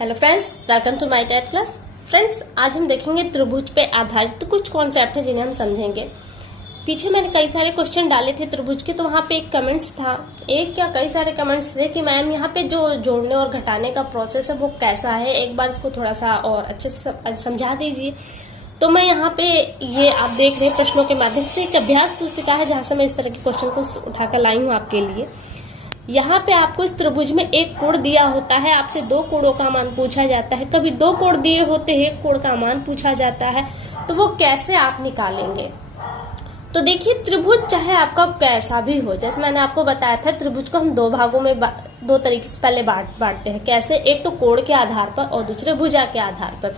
Hello friends, welcome to my TET class. Friends, आज हम देखेंगे त्रिभुज पे आधारित कुछ कॉन्सेप्ट है जिन्हें हम समझेंगे। पीछे मैंने कई सारे क्वेश्चन डाले थे त्रिभुज के, तो वहाँ पे एक कमेंट्स था, एक क्या कई सारे कमेंट्स थे कि मैम यहाँ पे जो जोड़ने और घटाने का प्रोसेस है वो कैसा है, एक बार इसको थोड़ा सा और अच्छे से समझा दीजिए। तो मैं यहाँ पे ये आप देख रहे हैं प्रश्नों के माध्यम से एक अभ्यास पुस्तिका है जहाँ से मैं इस तरह के क्वेश्चन को उठाकर लाई हूँ आपके लिए। यहाँ पे आपको इस त्रिभुज में एक कोण दिया होता है, आपसे दो कोणों का मान पूछा जाता है, कभी दो कोण दिए होते हैं, एक कोण का मान पूछा जाता है, तो वो कैसे आप निकालेंगे। तो देखिए, त्रिभुज चाहे आपका कैसा भी हो, जैसे मैंने आपको बताया था त्रिभुज को हम दो भागों में दो तरीके से पहले बांटते हैं। कैसे? एक तो कोण के आधार पर और दूसरे भुजा के आधार पर।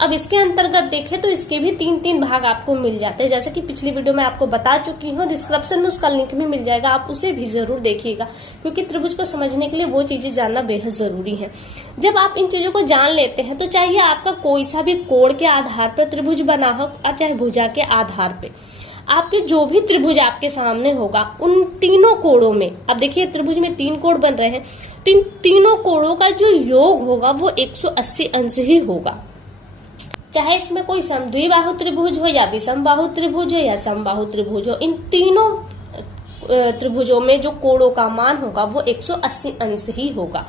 अब इसके अंतर्गत देखें तो इसके भी तीन तीन भाग आपको मिल जाते हैं, जैसे कि पिछली वीडियो में आपको बता चुकी हूँ, डिस्क्रिप्शन में उसका लिंक भी मिल जाएगा, आप उसे भी जरूर देखिएगा, क्योंकि त्रिभुज को समझने के लिए वो चीजें जानना बेहद जरूरी है। जब आप इन चीजों को जान लेते हैं तो चाहिए आपका कोई सा भी कोण के आधार पर त्रिभुज बना हो और चाहे भुजा के आधार पे आपके जो भी त्रिभुज आपके सामने होगा उन तीनों कोणों में, अब देखिए त्रिभुज में तीन कोण बन रहे हैं, तो इन तीनों कोणों का जो योग होगा वो 180 अंश ही होगा। चाहे इसमें कोई समद्विबाहु त्रिभुज हो या विषमबाहु त्रिभुज हो या समबाहु त्रिभुज हो, इन तीनों त्रिभुजों में जो कोणों का मान होगा वो 180 अंश ही होगा।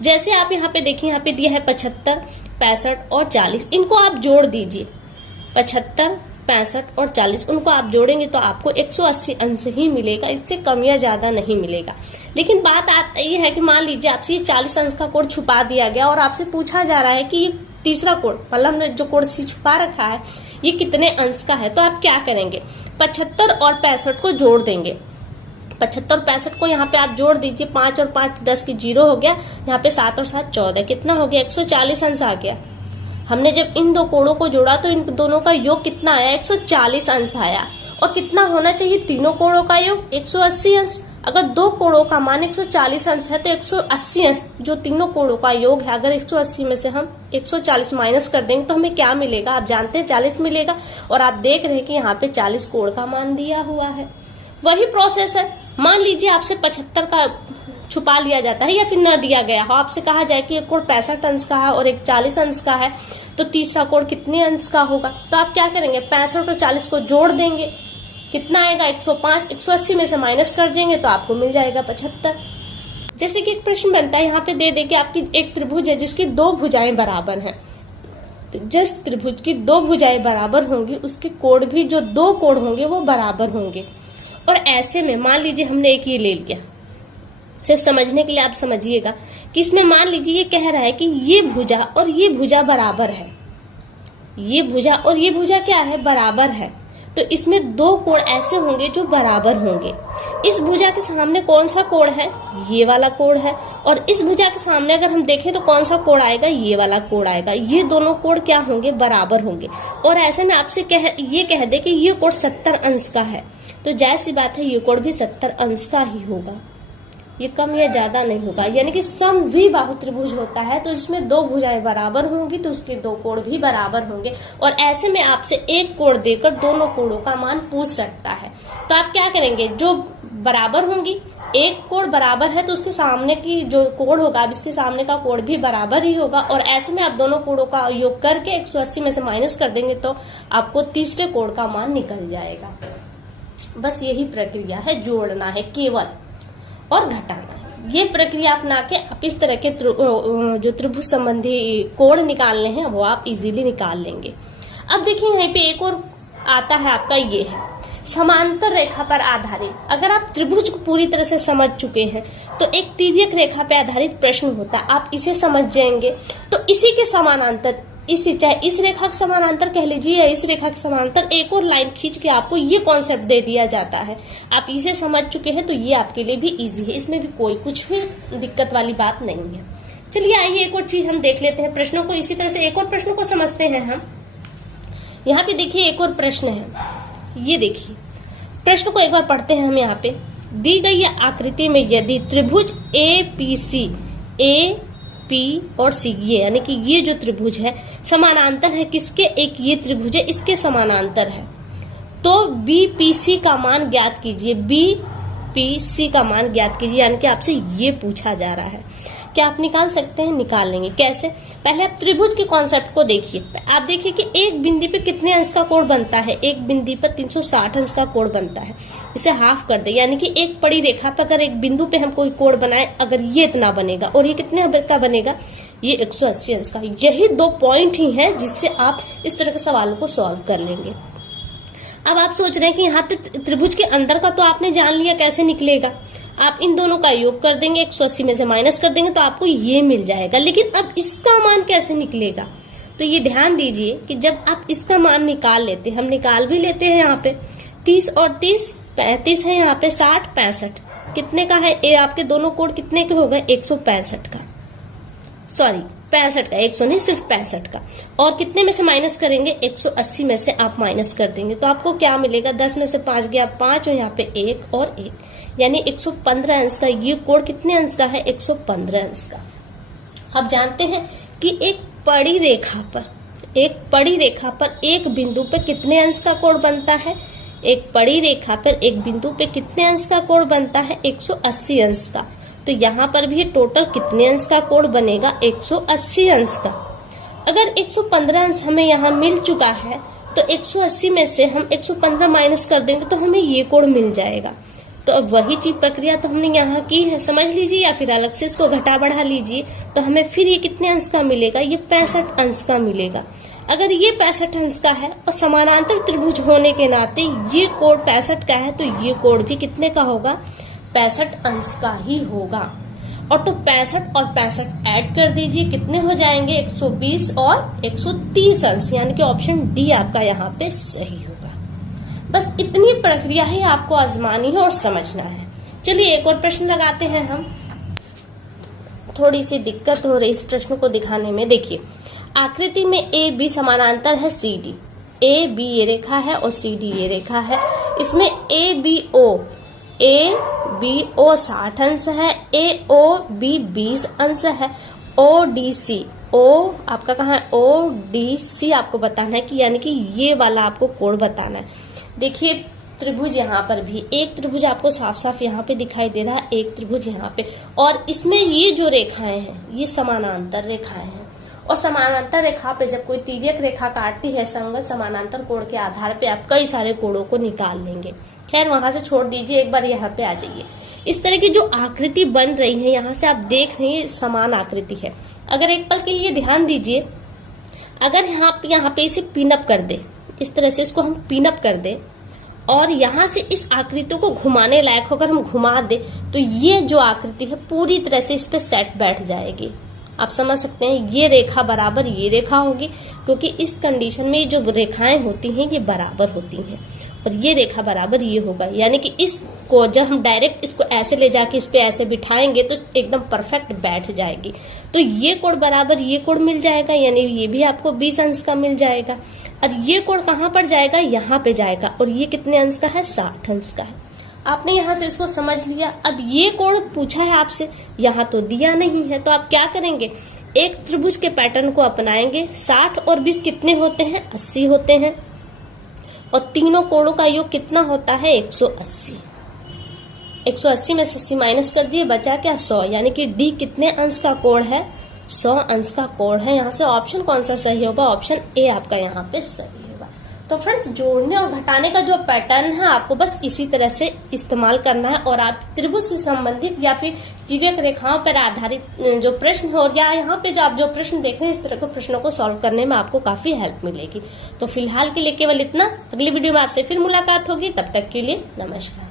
जैसे आप यहाँ पे देखिए, यहाँ पे दिया है 75, 65 और 40, इनको आप जोड़ दीजिए। 75, 65 और 40 उनको आप जोड़ेंगे तो आपको 180 अंश ही मिलेगा, इससे कम या ज्यादा नहीं मिलेगा। लेकिन बात ये है कि मान लीजिए आपसे ये 40 अंश का कोण छुपा दिया गया और आपसे पूछा जा रहा है कि ये तीसरा कोण, मतलब हमने जो कोण सी छुपा रखा है ये कितने अंश का है, तो आप क्या करेंगे? 75 और 65 को जोड़ देंगे। 75 और 65 को यहाँ पे आप जोड़ दीजिए, 5 और 5 10 की 0 हो गया, यहाँ पे 7 और 7 14, कितना हो गया? 140 अंश आ गया। हमने जब इन दो कोणों को जोड़ा तो इन दोनों का योग कितना आया? 140 अंश आया। और कितना होना चाहिए तीनों कोणों का योग? 180 अंश। अगर दो कोणों का मान 140 अंश है तो 180 अंश जो तीनों कोणों का योग है, अगर 180 में से हम 140 माइनस कर देंगे तो हमें क्या मिलेगा? आप जानते हैं 40 मिलेगा, और आप देख रहे हैं कि यहाँ पे 40 कोण का मान दिया हुआ है। वही प्रोसेस है, मान लीजिए आपसे 75 का छुपा लिया जाता है या फिर न दिया गया हो, आपसे कहा जाए कि एक कोण 65 अंश का है और एक 40 अंश का है, तो तीसरा कोण कितने अंश का होगा? तो आप क्या करेंगे? 65 और 40 को जोड़ देंगे, कितना आएगा? 105। 180 में से माइनस कर देंगे तो आपको मिल जाएगा 75। जैसे कि एक प्रश्न बनता है, यहाँ पे दे कि आपकी एक त्रिभुज है जिसकी दो भुजाएं बराबर हैं, तो जिस त्रिभुज की दो भुजाएं बराबर होंगी उसके कोण भी, जो दो कोण होंगे वो बराबर होंगे। और ऐसे में मान लीजिए हमने एक ये ले लिया, सिर्फ समझने के लिए आप समझिएगा कि इसमें मान लीजिए ये कह रहा है कि ये भुजा और ये भुजा बराबर है, ये भुजा और ये भुजा क्या है? बराबर है। तो इसमें दो कोण ऐसे होंगे जो बराबर होंगे। इस भुजा के सामने कौन सा कोण है? ये वाला कोण है। और इस भुजा के सामने अगर हम देखें तो कौन सा कोण आएगा? ये वाला कोण आएगा। ये दोनों कोण क्या होंगे? बराबर होंगे। और ऐसे में आपसे ये कह दे कि ये कोण 70 अंश का है, तो जाहिर सी बात है ये कोण भी 70 अंश का ही होगा, ये कम या ज्यादा नहीं होगा। यानी कि समद्विबाहु त्रिभुज होता है तो इसमें दो भुजाएं बराबर होंगी तो उसके दो कोण भी बराबर होंगे, और ऐसे में आपसे एक कोण देकर दोनों कोणों का मान पूछ सकता है। तो आप क्या करेंगे? जो बराबर होंगी, एक कोण बराबर है तो उसके सामने की जो कोण होगा, अब इसके सामने का कोण भी बराबर ही होगा, और ऐसे में आप दोनों कोणों का योग करके 180 में से माइनस कर देंगे तो आपको तीसरे कोण का मान निकल जाएगा। बस यही प्रक्रिया है, जोड़ना है केवल और घटाना। ये प्रक्रिया अपना के आप इस तरह के जो त्रिभुज संबंधी कोण निकालने हैं वो आप इजीली निकाल लेंगे। अब देखिए यहाँ पे एक और आता है आपका, ये है समांतर रेखा पर आधारित। अगर आप त्रिभुज को पूरी तरह से समझ चुके हैं तो एक तिर्यक रेखा पर आधारित प्रश्न होता है, आप इसे समझ जाएंगे तो इसी के समानांतर, इसी चाहे इस रेखा के समानांतर कह लीजिए या इस रेखा के समानांतर एक और लाइन खींच के आपको ये कॉन्सेप्ट दे दिया जाता है। आप इसे समझ चुके हैं तो ये आपके लिए भी इजी है, इसमें भी कोई कुछ भी दिक्कत वाली बात नहीं है। चलिए आइए एक और चीज हम देख लेते हैं, प्रश्नों को इसी तरह से एक और प्रश्न को समझते हैं हम। यहाँ पे देखिए एक और प्रश्न है, ये देखिए प्रश्न को एक बार पढ़ते हैं हम। यहाँ पे दी गई आकृति में यदि त्रिभुज APC, A, P और C, ये यानी कि ये जो त्रिभुज है समानांतर है किसके? एक ये त्रिभुज है इसके समानांतर है, तो BPC का मान ज्ञात कीजिए। BPC का मान ज्ञात कीजिए, यानी कि आपसे ये पूछा जा रहा है क्या आप निकाल सकते हैं? निकाल लेंगे। कैसे? पहले आप त्रिभुज के कॉन्सेप्ट को देखिए। आप देखिए कि एक बिंदु पे कितने अंश का कोण बनता है। एक बिंदु पर 360 अंश का कोण बनता है। इसे हाफ कर दे, यानी कि एक पड़ी रेखा पर अगर एक बिंदु पे हम कोई कोण बनाए, अगर ये इतना बनेगा और ये कितने का बनेगा, ये 180 अंश का। यही 2 पॉइंट ही है जिससे आप इस तरह के सवालों को सॉल्व कर लेंगे। अब आप सोच रहे हैं कि यहाँ त्रिभुज के अंदर का तो आपने जान लिया कैसे निकलेगा। आप इन दोनों का योग कर देंगे, 180 में से माइनस कर देंगे तो आपको ये मिल जाएगा। लेकिन अब इसका मान कैसे निकलेगा? तो ये ध्यान दीजिए कि जब आप इसका मान निकाल लेते हैं, हम निकाल भी लेते हैं यहाँ पे 30 और 30 35 है, यहाँ पे 60 65 कितने का है? ये आपके दोनों कोण कितने के हो गए? 165 का, सॉरी 65 का, 100 नहीं सिर्फ 65 का। और कितने में से माइनस करेंगे? 180 में से आप माइनस कर देंगे तो आपको क्या मिलेगा? 10 में से 5 गया 5 और यहाँ पे 1 और 1, यानी 115 अंश का। ये कोण कितने अंश का है? 115 अंश का। आप जानते हैं कि एक पड़ी रेखा पर एक बिंदु पे कितने अंश का कोण बनता है? एक पड़ी रेखा पर एक बिंदु पे कितने अंश का कोण बनता है? 180 अंश का। तो यहाँ पर भी टोटल कितने अंश का कोण बनेगा? 180 अंश का। अगर 115 अंश हमें यहाँ मिल चुका है तो 180 में से हम 115 माइनस कर देंगे तो हमें ये कोण मिल जाएगा। तो अब वही चीज प्रक्रिया तो हमने यहाँ की है, समझ लीजिए, या फिर अलग से इसको घटा बढ़ा लीजिए तो हमें फिर ये कितने अंश का मिलेगा? ये 65 अंश का मिलेगा। अगर ये 65 अंश का है और समानांतर त्रिभुज होने के नाते ये कोण 65 का है तो ये कोण भी कितने का होगा? 65 अंश का ही होगा। और तो 65 और 65 ऐड कर दीजिए, कितने हो जाएंगे? 120 और 130 अंश, यानी कि ऑप्शन डी आपका यहाँ पे सही होगा। बस इतनी प्रक्रिया ही आपको आजमानी है और समझना है। चलिए एक और प्रश्न लगाते हैं हम। थोड़ी सी दिक्कत हो रही इस प्रश्न को दिखाने में। देखिए आकृति में ए बी समानांतर है सी डी। ए बी ये रेखा है और सी डी ये रेखा है। इसमें ए बी ओ 60 अंश है, ए ओ बी 20 अंश है, ओ डी सी, ओ आपका कहाँ है? ओ डी सी आपको बताना है कि यानी कि ये वाला आपको कोण बताना है। देखिए त्रिभुज यहाँ पर भी एक त्रिभुज आपको साफ साफ यहाँ पे दिखाई दे रहा है, एक त्रिभुज यहाँ पे, और इसमें ये जो रेखाएं हैं ये समानांतर रेखाएं हैं। और समानांतर रेखा पे जब कोई तिर्यक रेखा काटती है संगत समानांतर कोण के आधार पे आप कई सारे कोणों को निकाल लेंगे। खैर वहां से छोड़ दीजिए, एक बार यहाँ पे आ जाइए। इस तरह की जो आकृति बन रही है यहाँ से आप देख रहे हैं समान आकृति है। अगर एक पल के लिए ध्यान दीजिए, अगर यहाँ पे इसे पिनअप कर दे, इस तरह से इसको हम पिनअप कर दे और यहाँ से इस आकृति को घुमाने लायक होकर हम घुमा दे तो ये जो आकृति है पूरी तरह से इस पे सेट बैठ जाएगी। आप समझ सकते हैं ये रेखा बराबर ये रेखा होगी, क्योंकि इस कंडीशन में जो रेखाएं होती हैं ये बराबर होती हैं और ये रेखा बराबर ये होगा। यानी कि इसको जब हम डायरेक्ट इसको ऐसे ले जाके इस पे ऐसे बिठाएंगे तो एकदम परफेक्ट बैठ जाएगी। तो ये कोण बराबर ये कोण मिल जाएगा, यानी ये भी आपको 20 अंश का मिल जाएगा। और ये कोण कहाँ पर जाएगा? यहाँ पे जाएगा। और ये कितने अंश का है? 60 अंश का है। आपने यहाँ से इसको समझ लिया। अब ये कोण पूछा है आपसे, यहाँ तो दिया नहीं है, तो आप क्या करेंगे? एक त्रिभुज के पैटर्न को अपनाएंगे। 60 और 20 कितने होते हैं? 80 होते हैं। और तीनों कोणों का योग कितना होता है? 180। 180 में से 80 माइनस कर दिए, बचा क्या? 100, यानी कि डी कितने अंश का कोण है? 100 अंश का कोण है। यहाँ से ऑप्शन कौन सा सही होगा? ऑप्शन ए आपका यहाँ पे सही होगा। तो फ्रेंड्स जोड़ने और घटाने का जो पैटर्न है आपको बस इसी तरह से इस्तेमाल करना है और आप त्रिभुज से संबंधित या फिर तिर्यक रेखाओं पर आधारित जो प्रश्न हो या यहाँ पे जो आप जो प्रश्न देख रहे हैं इस तरह के प्रश्नों को सॉल्व करने में आपको काफी हेल्प मिलेगी। तो फिलहाल के लिए केवल इतना। अगली वीडियो में आपसे फिर मुलाकात होगी, तब तक के लिए नमस्कार।